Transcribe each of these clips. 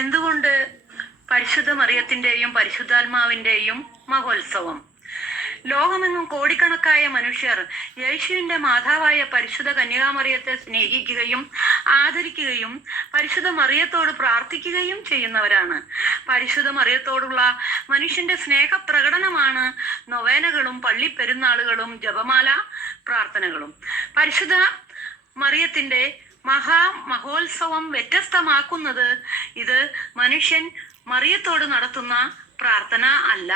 എന്തുകൊണ്ട് പരിശുദ്ധ മറിയത്തിന്റെയും പരിശുദ്ധാത്മാവിന്റെയും മഹോത്സവം? ലോകമെങ്ങും കോടിക്കണക്കായ മനുഷ്യർ യേശുവിന്റെ മാതാവായ പരിശുദ്ധ കന്യകാമറിയത്തെ സ്നേഹിക്കുകയും ആദരിക്കുകയും പരിശുദ്ധ മറിയത്തോട് പ്രാർത്ഥിക്കുകയും ചെയ്യുന്നവരാണ്. പരിശുദ്ധ മറിയത്തോടുള്ള മനുഷ്യന്റെ സ്നേഹപ്രകടനമാണ് നൊവേനകളും പള്ളിപ്പെരുന്നാളുകളും ജപമാല പ്രാർത്ഥനകളും. പരിശുദ്ധ മറിയത്തിന്റെ മഹോത്സവം വ്യത്യസ്തമാക്കുന്നത് ഇത് മനുഷ്യൻ മറിയത്തോട് നടത്തുന്ന പ്രാർത്ഥന അല്ല,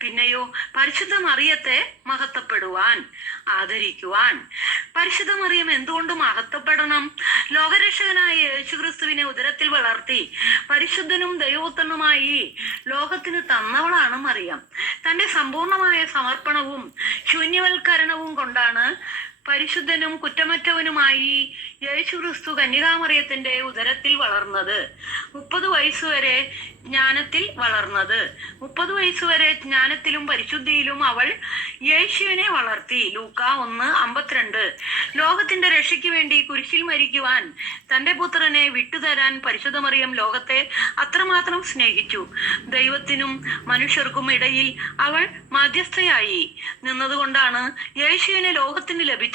പിന്നെയോ പരിശുദ്ധ മറിയത്തെ മഹത്വപ്പെടുവാൻ, ആദരിക്കുവാൻ. പരിശുദ്ധ മറിയം എന്തുകൊണ്ട് മഹത്വപ്പെടണം? ലോകരക്ഷകനായ യേശുക്രിസ്തുവിനെ ഉദരത്തിൽ വളർത്തി പരിശുദ്ധനും ദൈവോത്തമനുമായി ലോകത്തിന് തന്നവളാണ് മറിയം. തന്റെ സമ്പൂർണമായ സമർപ്പണവും ശൂന്യവൽക്കരണവും കൊണ്ടാണ് പരിശുദ്ധനും കുറ്റമറ്റവനുമായി യേശുക്രിസ്തു കന്യകാമറിയത്തിന്റെ ഉദരത്തിൽ വളർന്നത്. 30 വയസ്സുവരെ ജ്ഞാനത്തിൽ വളർന്നത്. 30 വയസ്സുവരെ ജ്ഞാനത്തിലും പരിശുദ്ധിയിലും അവൾ യേശുവിനെ വളർത്തി. ലൂക്കാ 1:52. ലോകത്തിന്റെ രക്ഷയ്ക്ക് വേണ്ടി കുരിശിൽ മരിക്കുവാൻ തന്റെ പുത്രനെ വിട്ടുതരാൻ പരിശുദ്ധ മറിയം ലോകത്തെ അത്രമാത്രം സ്നേഹിച്ചു. ദൈവത്തിനും മനുഷ്യർക്കും ഇടയിൽ അവൾ മധ്യസ്ഥയായി നിന്നതുകൊണ്ടാണ് യേശുവിനെ ലോകത്തിന് ലഭിച്ചത്.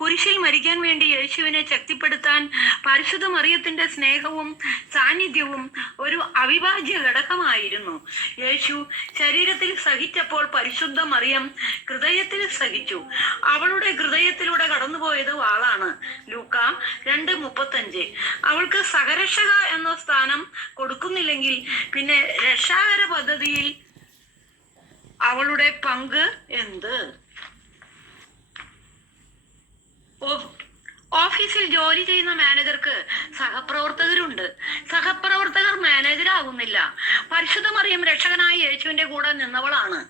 കുരിശിൽ മരിക്കാൻ വേണ്ടി യേശുവിനെ ശക്തിപ്പെടുത്താൻ പരിശുദ്ധ മറിയത്തിന്റെ സ്നേഹവും സാന്നിധ്യവും ഒരു അവിഭാജ്യ ഘടകമായിരുന്നു. യേശു ശരീരത്തിൽ സഹിച്ചപ്പോൾ പരിശുദ്ധ മറിയം ഹൃദയത്തിൽ സഹിച്ചു. അവളുടെ ഹൃദയത്തിലൂടെ കടന്നുപോയത് വാളാണ്. ലൂക്കാ 2:35. അവൾക്ക് സഹരക്ഷക എന്ന സ്ഥാനം കൊടുക്കുന്നില്ലെങ്കിൽ പിന്നെ രക്ഷാകര പദ്ധതിയിൽ അവളുടെ പങ്ക് എന്ത്? ഓഫീസിൽ ജോലി ചെയ്യുന്ന മാനേജർക്ക് സഹപ്രവർത്തകരുണ്ട്. സഹപ്രവർത്തകർ മാനേജർ ആകുന്നില്ല. പരിശുദ്ധ മറിയം രക്ഷകനായ യേശുവിന്റെ കൂടെ നിന്നവളാണ്.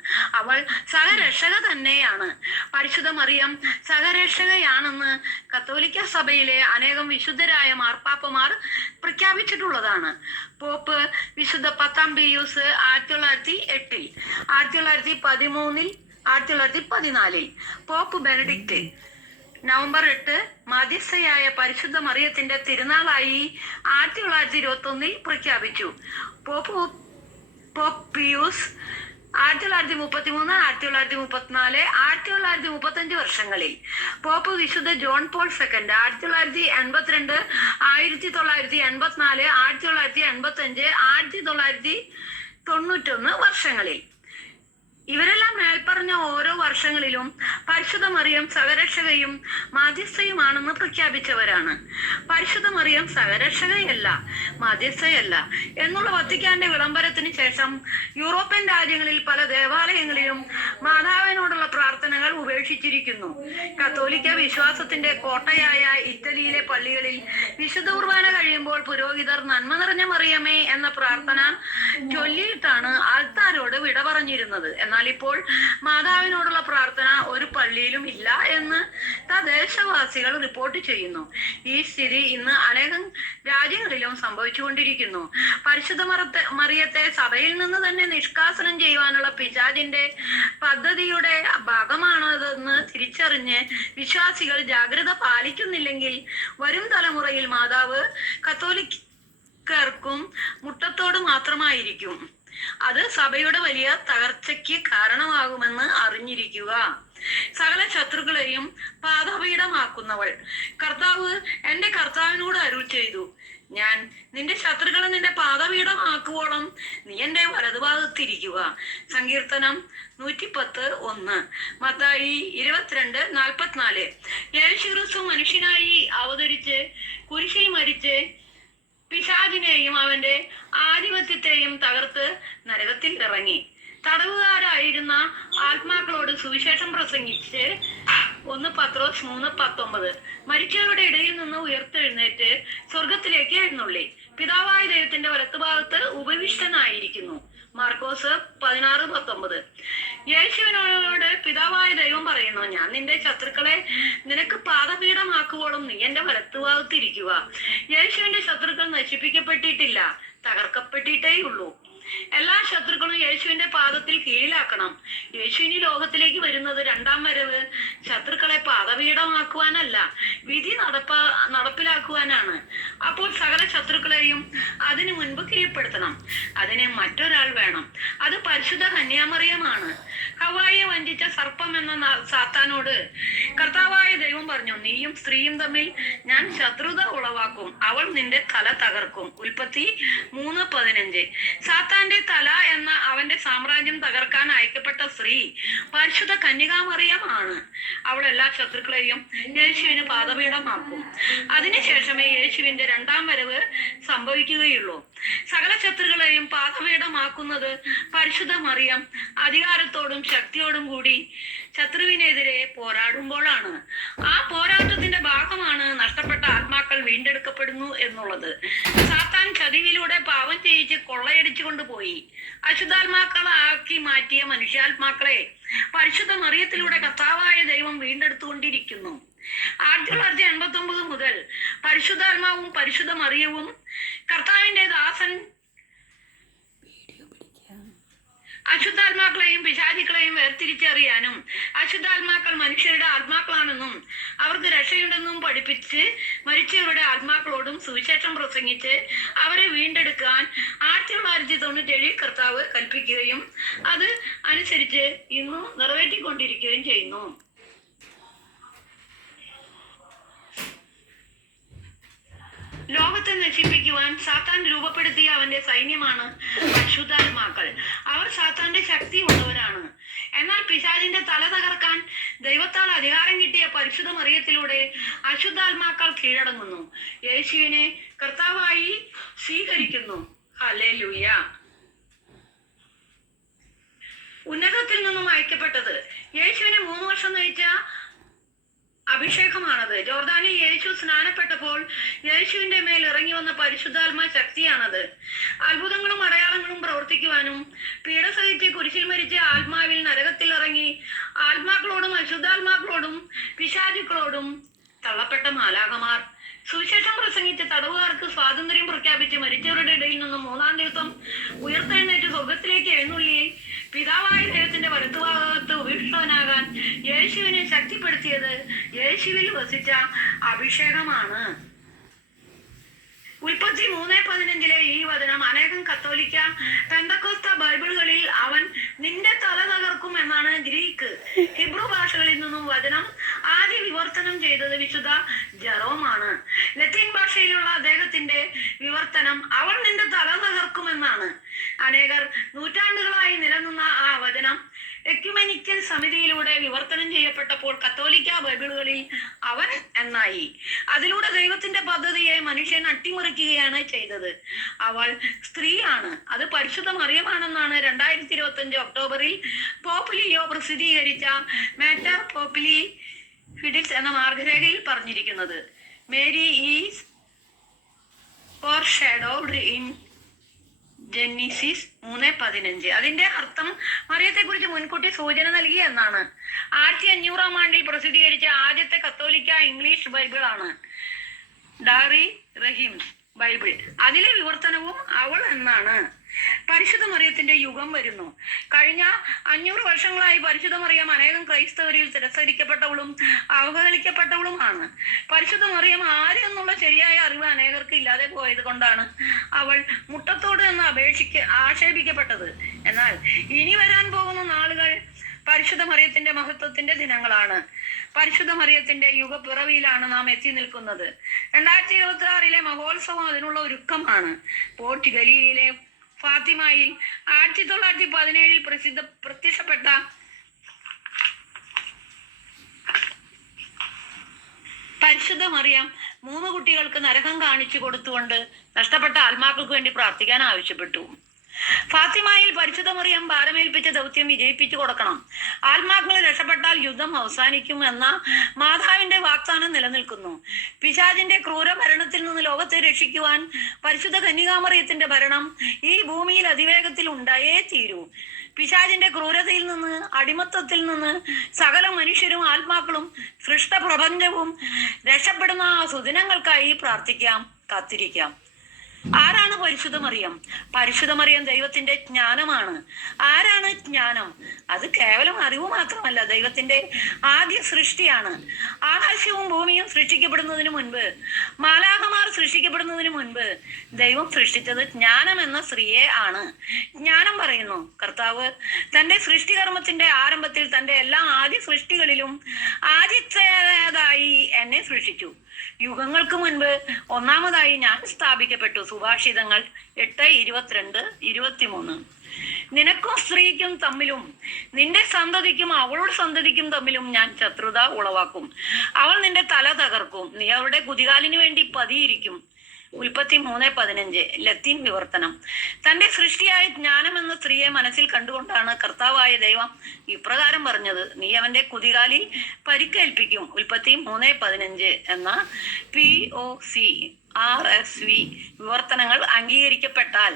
അവൾ സഹരക്ഷക തന്നെയാണ്. പരിശുദ്ധ മറിയം സഹരക്ഷകയാണെന്ന് കത്തോലിക്ക സഭയിലെ അനേകം വിശുദ്ധരായ മാർപ്പാപ്പമാർ പ്രഖ്യാപിച്ചിട്ടുള്ളതാണ്. പോപ്പ് വിശുദ്ധ 10 പിയൂസ് 1908, 1913, 1914. പോപ്പ് ബെനഡിക്റ്റ് നവംബർ 8 മധ്യസ്ഥയായ പരിശുദ്ധ മറിയത്തിന്റെ തിരുനാളായി 1921 പ്രഖ്യാപിച്ചു. പോപ്പ് പിയൂസ് 1933, 1934, 1935 വർഷങ്ങളിൽ. പോപ്പ് വിശുദ്ധ ജോൺ പോൾ സെക്കൻഡ് 1982, 1984, 1985, 1991 വർഷങ്ങളിൽ. ഇവരെല്ലാം മേൽപ്പറഞ്ഞ ഓരോ വർഷങ്ങളിലും പരിശുദ്ധ മറിയം സഹരക്ഷകയും മാധ്യസ്ഥയുമാണെന്ന് പ്രഖ്യാപിച്ചവരാണ്. പരിശുദ്ധ മറിയം സഹരക്ഷകയല്ല, മാധ്യസ്ഥയല്ല എന്നുള്ള വത്തിക്കാന്റെ വിളംബരത്തിന് ശേഷം യൂറോപ്യൻ രാജ്യങ്ങളിൽ പല ദേവാലയങ്ങളിലും മാതാവിനോടുള്ള പ്രാർത്ഥനകൾ ഉപേക്ഷിച്ചിരിക്കുന്നു. കത്തോലിക്ക വിശ്വാസത്തിന്റെ കോട്ടയായ ഇറ്റലിയിലെ പള്ളികളിൽ വിശുദ്ധ കുർബാന കഴിയുമ്പോൾ പുരോഹിതർ നന്മ നിറഞ്ഞ മറിയമേ എന്ന പ്രാർത്ഥന ചൊല്ലിയിട്ടാണ് ആൾത്താരോട് വിട പറഞ്ഞിരുന്നത്. എന്നാൽ ഇപ്പോൾ മാതാവിനോടുള്ള പ്രാർത്ഥന ഒരു പള്ളിയിലും ഇല്ല എന്ന് തദ്ദേശവാസികൾ റിപ്പോർട്ട് ചെയ്യുന്നു. ഈ സ്ഥിതി ഇന്ന് അനേകം രാജ്യങ്ങളിലും സംഭവിച്ചുകൊണ്ടിരിക്കുന്നു. പരിശുദ്ധ മറിയത്തെ സഭയിൽ നിന്ന് തന്നെ നിഷ്കാസനം ചെയ്യുവാനുള്ള പിശാചിന്റെ പദ്ധതിയുടെ ഭാഗമാണതെന്ന് തിരിച്ചറിഞ്ഞ് വിശ്വാസികൾ ജാഗ്രത പാലിക്കുന്നില്ലെങ്കിൽ വരും തലമുറയിൽ മാതാവ് കത്തോലിക്കർക്കും മുട്ടത്തോട് മാത്രമായിരിക്കും. അത് സഭയുടെ വലിയ തകർച്ചയ്ക്ക് കാരണമാകുമെന്ന് അറിഞ്ഞിരിക്കുക. സകല ശത്രുക്കളെയും പാദപീഠമാക്കുന്നവൾ. കർത്താവ് എന്റെ കർത്താവിനോട് അരുൾ ചെയ്തു, ഞാൻ നിന്റെ ശത്രുക്കളെ നിന്റെ പാദപീഠമാക്കുവോളം നീ എന്റെ വലതുഭാഗത്തിരിക്കുക. സങ്കീർത്തനം 110:1. മത്തായി 22:44. യേശുക്രിസ്തു മനുഷ്യനായി അവതരിച്ച് കുരിശിൽ മരിച്ച് പിശാചിനെയും അവന്റെ ആധിപത്യത്തെയും തകർത്ത് നരകത്തിൽ ഇറങ്ങി. തടവുകാരായിരുന്ന ആത്മാക്കളോട് സുവിശേഷം പ്രസംഗിച്ച് 1 പത്രോസ് 3:19. മരിച്ചവരുടെ ഇടയിൽ നിന്ന് ഉയർത്തെഴുന്നേറ്റ് സ്വർഗത്തിലേക്ക് എഴുന്നള്ളി പിതാവായ ദൈവത്തിന്റെ വലത്തുഭാഗത്ത് ഉപവിഷ്ടനായിരിക്കുന്നു. മാർക്കോസ് 16:19. യേശുവിനോട് പിതാവായ ദൈവം പറയുന്നു, ഞാൻ നിന്റെ ശത്രുക്കളെ നിനക്ക് പാദപീഠമാക്കുവോളം നീ എന്റെ വലത്തുഭാഗത്തിരിക്കുക. യേശുവിന്റെ ശത്രുക്കൾ നശിപ്പിക്കപ്പെട്ടിട്ടില്ല, തകർക്കപ്പെട്ടിട്ടേ ഉള്ളൂ. എല്ലാ ശത്രുക്കളും യേശുവിന്റെ പാദത്തിൽ കീഴിലാക്കണം. യേശു ഇനി ലോകത്തിലേക്ക് വരുന്നത് രണ്ടാം വരവ് ശത്രുക്കളെ പാദപീഠമാക്കുവാനല്ല, വിധി നടപ്പിലാക്കുവാനാണ്. അപ്പോൾ സകല ശത്രുക്കളെയും അതിനു മുൻപ് കീഴ്പ്പെടുത്തണം. അതിന് മറ്റൊരാൾ വേണം. അത് പരിശുദ്ധ കന്യാമറിയമാണ്. ഹവ്വായെ വഞ്ചിച്ച സർപ്പം എന്ന സാത്താനോട് കർത്താവായ ദൈവം പറഞ്ഞു, നീയും സ്ത്രീയും തമ്മിൽ ഞാൻ ശത്രുത ഉളവാക്കും, അവൾ നിന്റെ തല തകർക്കും. ഉൽപ്പത്തി 3:15. സാത്താന്റെ തല എന്ന അവന്റെ സാമ്രാജ്യം തകർക്കാൻ അയക്കപ്പെട്ട സ്ത്രീ പരിശുദ്ധ കന്യകാമറിയമാണ്. അവൾ എല്ലാ ശത്രുക്കളെയും യേശുവിന് പാദപീഠമാക്കും. അതിനുശേഷമേ യേശുവിന്റെ രണ്ടാം വരവ് സംഭവിക്കുകയുള്ളൂ. സകല ശത്രുക്കളെയും പാദപീഠമാക്കുന്നത് പരിശുദ്ധ മറിയം അധികാരത്തോടും ശക്തിയോടും കൂടി ശത്രുവിനെതിരെ പോരാടുമ്പോഴാണ്. ആ പോരാട്ടത്തിന്റെ ഭാഗമാണ് നഷ്ടപ്പെട്ട ആത്മാക്കൾ വീണ്ടെടുക്കപ്പെടുന്നു എന്നുള്ളത്. സാത്താൻ ചതിവിലൂടെ പാപം ചെയ്യിച്ച് കൊള്ളയടിച്ചു കൊണ്ടുപോയി അശുദ്ധാത്മാക്കളാക്കി മാറ്റിയ മനുഷ്യാത്മാക്കളെ പരിശുദ്ധ മറിയത്തിലൂടെ കർത്താവായ ദൈവം വീണ്ടെടുത്തുകൊണ്ടിരിക്കുന്നു. 1989 മുതൽ പരിശുദ്ധാത്മാവും പരിശുദ്ധ മറിയവും കർത്താവിന്റെ ദാസൻ അശുദ്ധാത്മാക്കളെയും പിശാചുക്കളെയും വേർതിരിച്ചറിയാനും അശുദ്ധാത്മാക്കൾ മനുഷ്യരുടെ ആത്മാക്കളാണെന്നും അവർക്ക് രക്ഷയുണ്ടെന്നും പഠിപ്പിച്ച് മരിച്ചവരുടെ ആത്മാക്കളോടും സുവിശേഷം പ്രസംഗിച്ച് അവരെ വീണ്ടെടുക്കാൻ 1997 കർത്താവ് കൽപ്പിക്കുകയും അത് അനുസരിച്ച് ഇന്നും നിറവേറ്റിക്കൊണ്ടിരിക്കുകയും ചെയ്യുന്നു. ലോകത്തെ നശിപ്പിക്കുവാൻ സാത്താൻ രൂപപ്പെടുത്തിയ അവന്റെ സൈന്യമാണ് അശുദ്ധാത്മാക്കൾ. അവർ സാത്താന്റെ ശക്തി ഉള്ളവരാണ്. എന്നാൽ പിശാചിന്റെ തല തകർക്കാൻ ദൈവത്താൽ അധികാരം കിട്ടിയ പരിശുദ്ധ മറിയത്തിലൂടെ അശുദ്ധാത്മാക്കൾ കീഴടങ്ങുന്നു, യേശുവിനെ കർത്താവായി സ്വീകരിക്കുന്നു. ഹല്ലേലൂയ. ഉന്നതത്തിൽ നിന്നും അയക്കപ്പെട്ടത് യേശുവിനെ 3 വർഷം നയിച്ച അഭിഷേകമാണത്. ജോർദാനിൽ യേശു സ്നാനപ്പെട്ടപ്പോൾ യേശുവിന്റെ മേൽ ഇറങ്ങി വന്ന പരിശുദ്ധാത്മാ ശക്തിയാണത്. അത്ഭുതങ്ങളും അടയാളങ്ങളും പ്രവർത്തിക്കുവാനും പീഡ സഹിച്ച് കുരിശിൽ മരിച്ച് ആത്മാവിൽ നരകത്തിൽ ഇറങ്ങി ആത്മാക്കളോടും അശുദ്ധാത്മാക്കളോടും പിശാചുക്കളോടും തള്ളപ്പെട്ട മാലാഖമാർ സുവിശേഷം പ്രസംഗിച്ച് തടവുകാർക്ക് സ്വാതന്ത്ര്യം പ്രഖ്യാപിച്ച് മരിച്ചവരുടെ ഇടയിൽ നിന്നും 3-ാം ദിവസം ഉയർത്തെഴുന്നേറ്റ് സ്വർഗത്തിലേക്ക് എഴുന്നള്ളി പിതാവായ ദൈവത്തിന്റെ വലത്തുഭാഗത്ത് ഉപവിഷ്ടവനാകാൻ യേശുവിനെ ശക്തിപ്പെടുത്തിയത് യേശുവിൽ വസിച്ച അഭിഷേകമാണ്. ഉൽപ്പത്തി 3:15 ഈ വചനം അനേകം കത്തോലിക്ക പെന്തക്കോസ്ത ബൈബിളുകളിൽ അവൻ നിന്റെ തല തകർക്കും എന്നാണ് ഗ്രീക്ക്, ഹിബ്രു ഭാഷകളിൽ നിന്നും വചനം ആദ്യ വിവർത്തനം ചെയ്തത് വിശുദ്ധ ജെറോമാണ്. ലത്തീൻ ഭാഷയിലുള്ള അദ്ദേഹത്തിന്റെ വിവർത്തനം അവൾ നിന്റെ തല തകർക്കും എന്നാണ്. അനേകർ നൂറ്റാണ്ടുകളായി നിലനിന്ന ആ വചനം എക്യുമെനിക്കൽ സമിതിയിലൂടെ വിവർത്തനം ചെയ്യപ്പെട്ടപ്പോൾ കത്തോലിക്ക ബൈബിളുകളിൽ അവൻ എന്നായി. അതിലൂടെ ദൈവത്തിന്റെ പദ്ധതിയെ മനുഷ്യൻ അട്ടിമറിക്കുകയാണ് ചെയ്തത്. അവൾ സ്ത്രീയാണ്, അത് പരിശുദ്ധ മറിയമാണെന്നാണ് 2025 ഒക്ടോബറിൽ പോപ്പ് ലിയോ പ്രസിദ്ധീകരിച്ച മാറ്റർ പോപ്പിലി ഫിഡിക്സ് എന്ന മാർഗരേഖയിൽ പറഞ്ഞിരിക്കുന്നത്. Mary is foreshadowed in Genesis 3:15. അതിന്റെ അർത്ഥം മറിയത്തെ കുറിച്ച് മുൻകൂട്ടി സൂചന നൽകി എന്നാണ്. 1500-ാം ആണ്ടിൽ പ്രസിദ്ധീകരിച്ച ആദ്യത്തെ കത്തോലിക്ക ഇംഗ്ലീഷ് ബൈബിളാണ് ഡാറി റഹീം ബൈബിൾ. അതിലെ വിവർത്തനവും അവൾ എന്നാണ്. പരിശുദ്ധ മറിയത്തിന്റെ യുഗം വരുന്നു. കഴിഞ്ഞ 500 വർഷങ്ങളായി പരിശുദ്ധ മറിയം അനേകം ക്രൈസ്തവരിൽ തിരസ്കരിക്കപ്പെട്ടവളും അവഹേളിക്കപ്പെട്ടവളുമാണ്. പരിശുദ്ധ മറിയം ആര് എന്നുള്ള ശരിയായ അറിവ് അനേകർക്ക് ഇല്ലാതെ പോയത് കൊണ്ടാണ് അവൾ മുട്ടത്തോട് എന്ന് ആക്ഷേപിക്കപ്പെട്ടത്. എന്നാൽ ഇനി വരാൻ പോകുന്ന നാളുകൾ പരിശുദ്ധ മറിയത്തിന്റെ മഹത്വത്തിന്റെ ദിനങ്ങളാണ്. പരിശുദ്ധ മറിയത്തിന്റെ യുഗപ്പിറവിയിലാണ് നാം എത്തി നിൽക്കുന്നത്. 2026 മഹോത്സവം അതിനുള്ള ഒരുക്കമാണ്. പോർട്ട് ഗലീലയിലെ ഫാത്തിമയിൽ 1917 പ്രത്യക്ഷപ്പെട്ട പരിശുദ്ധ മറിയം 3 കുട്ടികൾക്ക് നരകം കാണിച്ചു കൊടുത്തുകൊണ്ട് നഷ്ടപ്പെട്ട ആത്മാക്കൾക്ക് വേണ്ടി പ്രാർത്ഥിക്കാൻ ആവശ്യപ്പെട്ടു. ഫാത്തിമയിൽ പരിശുദ്ധ മറിയം ഭാരമേൽപ്പിച്ച ദൗത്യം വിജയിപ്പിച്ചു കൊടുക്കണം. ആത്മാക്കൾ രക്ഷപ്പെട്ടാൽ യുദ്ധം അവസാനിക്കും എന്ന മാതാവിന്റെ വാഗ്ദാനം നിലനിൽക്കുന്നു. പിശാചിന്റെ ക്രൂര ഭരണത്തിൽ നിന്ന് ലോകത്തെ രക്ഷിക്കുവാൻ പരിശുദ്ധ കന്യകാമറിയത്തിന്റെ ഭരണം ഈ ഭൂമിയിൽ അതിവേഗത്തിൽ ഉണ്ടായേ തീരൂ. പിശാചിന്റെ ക്രൂരതയിൽ നിന്ന്, അടിമത്തത്തിൽ നിന്ന് സകല മനുഷ്യരും ആത്മാക്കളും സൃഷ്ടപ്രപഞ്ചവും രക്ഷപ്പെടുന്ന സുദിനങ്ങൾക്കായി പ്രാർത്ഥിക്കാം, കാത്തിരിക്കാം. ആരാണ് പരിശുദ്ധ മറിയം? പരിശുദ്ധ മറിയം ദൈവത്തിന്റെ ജ്ഞാനമാണ്. ആരാണ് ജ്ഞാനം? അത് കേവലം അറിവ് മാത്രമല്ല, ദൈവത്തിന്റെ ആദ്യ സൃഷ്ടിയാണ്. ആകാശവും ഭൂമിയും സൃഷ്ടിക്കപ്പെടുന്നതിന് മുൻപ്, മാലാഖമാർ സൃഷ്ടിക്കപ്പെടുന്നതിന് മുൻപ് ദൈവം സൃഷ്ടിച്ചത് ജ്ഞാനം എന്ന സ്ത്രീയെ ആണ്. ജ്ഞാനം പറയുന്നു, കർത്താവ് തന്റെ സൃഷ്ടികർമ്മത്തിന്റെ ആരംഭത്തിൽ തന്റെ എല്ലാ ആദ്യ സൃഷ്ടികളിലും ആദ്യത്തേതായി എന്നെ സൃഷ്ടിച്ചു. യുഗങ്ങൾക്ക് മുൻപ് ഒന്നാമതായി ഞാൻ സ്ഥാപിക്കപ്പെട്ടു. സുഭാഷിതങ്ങൾ 8:22-23. നിനക്കും സ്ത്രീക്കും തമ്മിലും നിന്റെ സന്തതിക്കും അവളുടെ സന്തതിക്കും തമ്മിലും ഞാൻ ശത്രുത ഉളവാക്കും. അവൾ നിന്റെ തല തകർക്കും, നീ അവളുടെ കുതികാലിന് വേണ്ടി പതിയിരിക്കും. ഉൽപ്പത്തി 3:15 ലത്തീൻ വിവർത്തനം. തന്റെ സൃഷ്ടിയായ ജ്ഞാനം എന്ന സ്ത്രീയെ മനസ്സിൽ കണ്ടുകൊണ്ടാണ് കർത്താവായ ദൈവം ഇപ്രകാരം പറഞ്ഞത്, നീ അവന്റെ കുതികാലിൽ പരിക്കേൽപ്പിക്കും. ഉൽപ്പത്തി 3:15 എന്ന POCRSV വിവർത്തനങ്ങൾ അംഗീകരിക്കപ്പെട്ടാൽ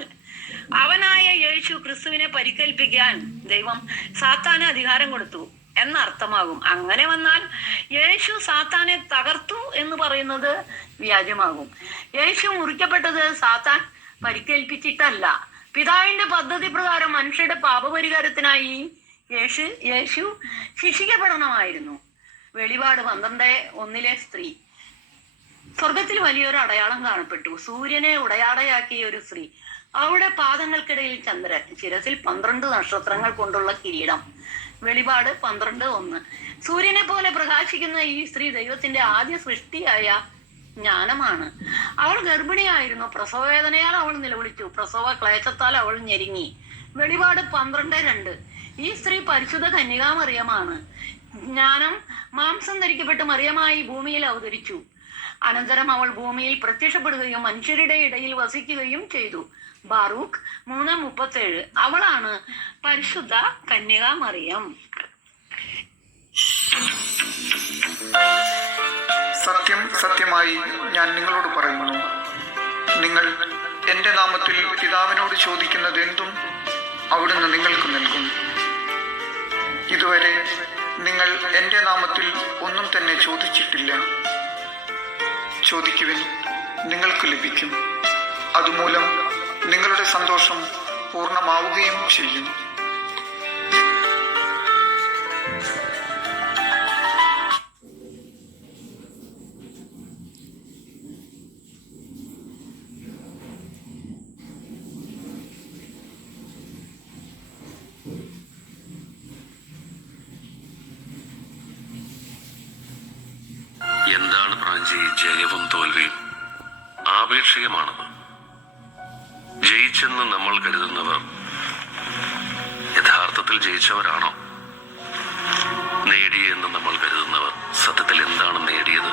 അവനായ യേശു ക്രിസ്തുവിനെ പരിക്കേൽപ്പിക്കാൻ ദൈവം സാത്താന് അധികാരം കൊടുത്തു എന്നർത്ഥമാകും. അങ്ങനെ വന്നാൽ യേശു സാത്താനെ തകർത്തു എന്ന് പറയുന്നത് വ്യാജമാകും. യേശു മുറിക്കപ്പെട്ടത് സാത്താൻ പരിക്കേൽപ്പിച്ചിട്ടല്ല. പിതാവിന്റെ പദ്ധതി പ്രകാരം മനുഷ്യരുടെ പാപപരിഹാരത്തിനായി യേശു ശിക്ഷിക്കപ്പെടണമായിരുന്നു. വെളിപാട് 12:1 സ്ത്രീ. സ്വർഗത്തിൽ വലിയൊരു അടയാളം കാണപ്പെട്ടു. സൂര്യനെ ഉടയാടയാക്കിയ ഒരു സ്ത്രീ, അവളുടെ പാദങ്ങൾക്കിടയിൽ ചന്ദ്രൻ, ശിരസിൽ 12 നക്ഷത്രങ്ങൾ കൊണ്ടുള്ള കിരീടം. വെളിപാട് 12:1. സൂര്യനെ പോലെ പ്രകാശിക്കുന്ന ഈ സ്ത്രീ ദൈവത്തിന്റെ ആദ്യ സൃഷ്ടിയായ ജ്ഞാനമാണ്. അവൾ ഗർഭിണിയായിരുന്നു. പ്രസവവേദനയാൽ അവൾ നിലവിളിച്ചു, പ്രസവ ക്ലേശത്താൽ അവൾ ഞെരുങ്ങി. വെളിപാട് 12:2. ഈ സ്ത്രീ പരിശുദ്ധ കന്യകാമറിയമാണ്. ജ്ഞാനം മാംസം ധരിക്കപ്പെട്ട് മറിയമായി ഭൂമിയിൽ അവതരിച്ചു. അനന്തരം അവൾ ഭൂമിയിൽ പ്രത്യക്ഷപ്പെടുകയും മനുഷ്യരുടെ ഇടയിൽ വസിക്കുകയും ചെയ്തു. ബാറൂക്ക് 3:37. അവളാണ് പരിശുദ്ധ കന്യകാമറിയം. സത്യം സത്യമായി ഞാൻ നിങ്ങളോട് പറയുന്നു, നിങ്ങൾ എൻ്റെ നാമത്തിൽ പിതാവിനോട് ചോദിക്കുന്നത് എന്തും അവിടുന്ന് നിങ്ങൾക്ക് നൽകും. ഇതുവരെ നിങ്ങൾ എൻ്റെ നാമത്തിൽ ഒന്നും തന്നെ ചോദിച്ചിട്ടില്ല. ചോദിക്കുവിൻ, നിങ്ങൾക്ക് ലഭിക്കും. അതുമൂലം നിങ്ങളുടെ സന്തോഷം പൂർണ്ണമാവുകയും ചെയ്യും. എന്താണ് പ്രാഞ്ചി ജയവും തോൽവിയും? ആപേക്ഷികമാണത്. ജയിച്ചെന്ന് നമ്മൾ കരുതുന്നവർ യഥാർത്ഥത്തിൽ ജയിച്ചവരാണോ? നേടിയെന്ന് നമ്മൾ കരുതുന്നവർ സത്യത്തിൽ എന്താണ് നേടിയത്?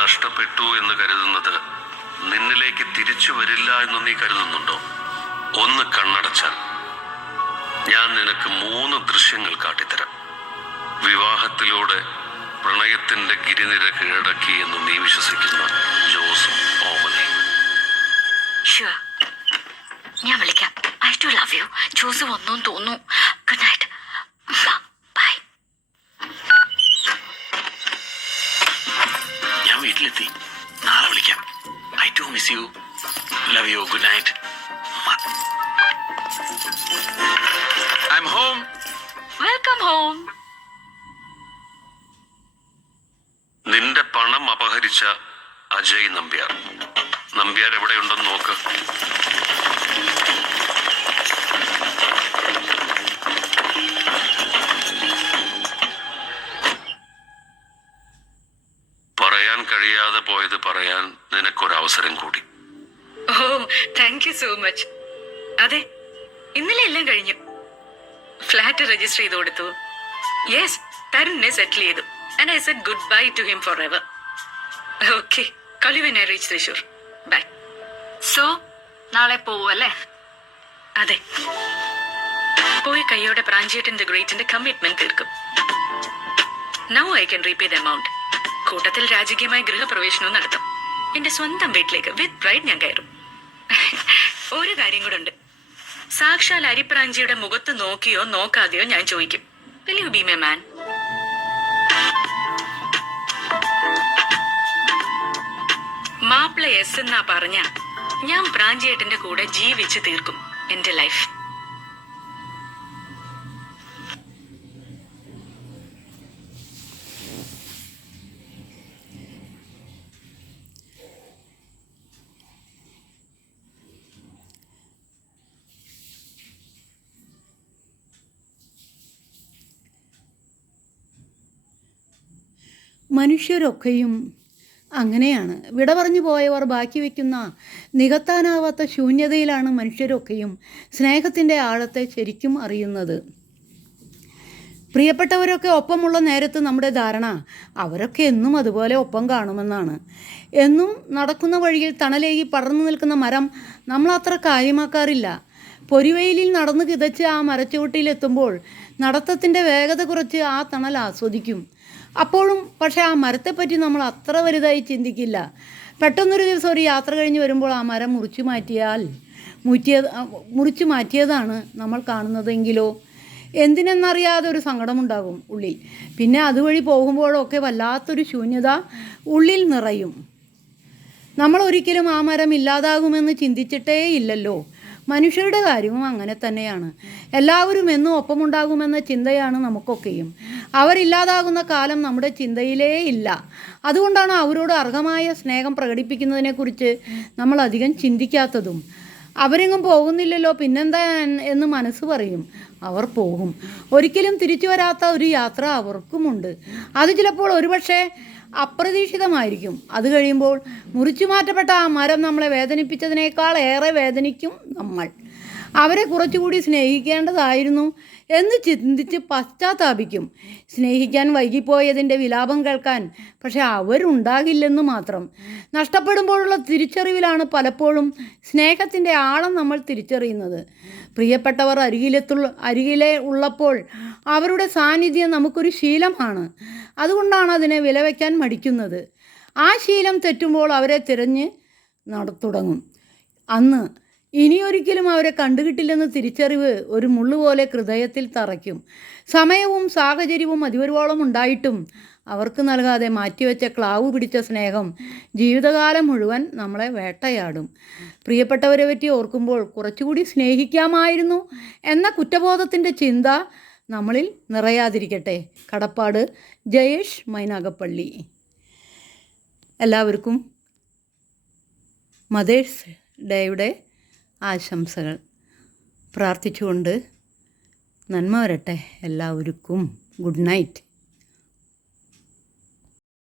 നഷ്ടപ്പെട്ടു എന്ന് കരുതുന്നത് നിന്നിലേക്ക് തിരിച്ചു വരില്ല എന്ന് നീ കരുതുന്നുണ്ടോ? ഒന്ന് കണ്ണടച്ചാൽ ഞാൻ നിനക്ക് 3 ദൃശ്യങ്ങൾ കാട്ടിത്തരാം. വിവാഹത്തിലൂടെ പ്രണയത്തിന്റെ ഗിരിനിര കീഴടക്കി എന്ന് നീ വിശ്വസിക്കുന്ന ജോസും ഓമനയും. ഞാൻ വിളിക്കാം. I too love you. Jose വന്നു തോന്നുന്നു. Good night. ബൈ. ഞാൻ വീട്ടിലെത്തി. നാളെ വിളിക്കാം. I too miss you. Love you. Good night. I'm home. Welcome home. നിന്റെ പണം അപഹരിച്ച അജയ് നമ്പ്യാർ. നമ്പ്യാർ എവിടെയുണ്ടെന്ന് നോക്ക്. പറയാൻ കഴിയാതെ പോയത് പറയാൻ നിനക്കൊരവസരം കൂടി. ഓ, താങ്ക് യു സോ മച്ച്. അതെ, ഇന്നലെ എല്ലാം കഴിഞ്ഞു. ഫ്ലാറ്റ് രജിസ്റ്റർ ചെയ്ത് കൊടുത്തു. യെസ്, തരുണിനെ സെറ്റിൽ ചെയ്തു. And I said goodbye to him forever. Okay, call you when I reach Thrissur. Bye. So, നാളെ പോവല്ലേ? അതെ, പോയി കയ്യോടെ പ്രാഞ്ചിയേട്ടൻ ദ ഗ്രേറ്റിന്റെ കമ്മിറ്റ്മെന്റ് തീർക്കും. Now I can repay the amount. കൂട്ടത്തിൽ രാജകീയമായ ഗൃഹപ്രവേശനവും നടത്തും. എന്റെ സ്വന്തം വീട്ടിലേക്ക് വിത്ത് പ്രൈഡ് ഞാൻ കയറും. ഒരു കാര്യം കൂടെ ഉണ്ട്. സാക്ഷാൽ അരിപ്രാഞ്ചിയുടെ മുഖത്ത് നോക്കിയോ നോക്കാതെയോ ഞാൻ ചോദിക്കും, will you be my man? Mappila S എന്നാ പറഞ്ഞ ഞാൻ പ്രാഞ്ചിയേട്ടന്റെ കൂടെ ജീവിച്ച് തീർക്കും എന്റെ ലൈഫ്. മനുഷ്യരൊക്കെയും അങ്ങനെയാണ്. വിട പറഞ്ഞു പോയവർ ബാക്കി വയ്ക്കുന്ന നികത്താനാവാത്ത ശൂന്യതയിലാണ് മനുഷ്യരൊക്കെയും സ്നേഹത്തിൻ്റെ ആഴത്തെ ശരിക്കും അറിയുന്നത്. പ്രിയപ്പെട്ടവരൊക്കെ ഒപ്പമുള്ള നേരത്ത് നമ്മുടെ ധാരണ അവരൊക്കെ എന്നും അതുപോലെ ഒപ്പം കാണുമെന്നാണ്. എന്നും നടക്കുന്ന വഴിയിൽ തണലേകി പടർന്നു നിൽക്കുന്ന മരം നമ്മളത്ര കാര്യമാക്കാറില്ല. പൊരിവെയിലിൽ നടന്നു കിതച്ച് ആ മരച്ചുവട്ടിലെത്തുമ്പോൾ നടത്തത്തിൻ്റെ വേഗത കുറച്ച് ആ തണൽ ആസ്വദിക്കും. അപ്പോഴും പക്ഷേ ആ മരത്തെപ്പറ്റി നമ്മൾ അത്ര വലുതായി ചിന്തിക്കില്ല. പെട്ടെന്നൊരു ദിവസം ഒരു യാത്ര കഴിഞ്ഞ് വരുമ്പോൾ ആ മരം മുറിച്ചു മാറ്റിയതാണ് നമ്മൾ കാണുന്നതെങ്കിലോ എന്തിനെന്നറിയാതെ ഒരു സങ്കടമുണ്ടാകും ഉള്ളിൽ. പിന്നെ അതുവഴി പോകുമ്പോഴൊക്കെ വല്ലാത്തൊരു ശൂന്യത ഉള്ളിൽ നിറയും. നമ്മൾ ഒരിക്കലും ആ മരം ഇല്ലാതാകുമെന്ന് ചിന്തിച്ചിട്ടേ ഇല്ലല്ലോ. മനുഷ്യരുടെ കാര്യവും അങ്ങനെ തന്നെയാണ്. എല്ലാവരും എന്നും ഒപ്പമുണ്ടാകുമെന്ന ചിന്തയാണ് നമുക്കൊക്കെയും. അവരില്ലാതാകുന്ന കാലം നമ്മുടെ ചിന്തയിലേ ഇല്ല. അതുകൊണ്ടാണ് അവരോട് അർഹമായ സ്നേഹം പ്രകടിപ്പിക്കുന്നതിനെക്കുറിച്ച് നമ്മൾ അധികം ചിന്തിക്കാത്തതും. അവരെങ്ങും പോകുന്നില്ലല്ലോ, പിന്നെന്താ എന്ന് മനസ്സ് പറയും. അവർ പോകും. ഒരിക്കലും തിരിച്ചു വരാത്ത ഒരു യാത്ര അവർക്കുമുണ്ട്. അത് ചിലപ്പോൾ ഒരുപക്ഷെ അപ്രതീക്ഷിതമായിരിക്കും. അത് കഴിയുമ്പോൾ മുറിച്ചു മാറ്റപ്പെട്ട ആ മരം നമ്മളെ വേദനിപ്പിച്ചതിനേക്കാൾ ഏറെ വേദനിക്കും നമ്മൾ. അവരെ കുറച്ചുകൂടി സ്നേഹിക്കേണ്ടതായിരുന്നു എന്ന് ചിന്തിച്ച് പശ്ചാത്താപിക്കും. സ്നേഹിക്കാൻ വൈകിപ്പോയതിൻ്റെ വിലാപം കേൾക്കാൻ പക്ഷെ അവരുണ്ടാകില്ലെന്ന് മാത്രം. നഷ്ടപ്പെടുമ്പോഴുള്ള തിരിച്ചറിവിലാണ് പലപ്പോഴും സ്നേഹത്തിൻ്റെ ആഴം നമ്മൾ തിരിച്ചറിയുന്നത്. പ്രിയപ്പെട്ടവർ അരികിലെ ഉള്ളപ്പോൾ അവരുടെ സാന്നിധ്യം നമുക്കൊരു ശീലമാണ്. അതുകൊണ്ടാണ് അതിനെ വിലവയ്ക്കാൻ മടിക്കുന്നത്. ആ ശീലം തെറ്റുമ്പോൾ അവരെ തിരഞ്ഞ് തുടങ്ങും. അന്ന് ഇനിയൊരിക്കലും അവരെ കണ്ടുകിട്ടില്ലെന്ന് തിരിച്ചറിവ് ഒരു മുള്ളുപോലെ ഹൃദയത്തിൽ തറയ്ക്കും. സമയവും സാഹചര്യവും അതിവരുവോളം ഉണ്ടായിട്ടും അവർക്ക് നൽകാതെ മാറ്റിവെച്ച ക്ലാവ് പിടിച്ച സ്നേഹം ജീവിതകാലം മുഴുവൻ നമ്മളെ വേട്ടയാടും. പ്രിയപ്പെട്ടവരെ പറ്റി ഓർക്കുമ്പോൾ കുറച്ചുകൂടി സ്നേഹിക്കാമായിരുന്നു എന്ന കുറ്റബോധത്തിൻ്റെ ചിന്ത നമ്മളിൽ നിറയാതിരിക്കട്ടെ. കടപ്പാട്, ജയേഷ് മൈനാഗപ്പള്ളി. എല്ലാവർക്കും മദേഴ്സ് ഡേയുടെ ആശംസകൾ പ്രാർത്ഥിച്ചുകൊണ്ട് നന്മ വരട്ടെ എല്ലാവർക്കും. Good night.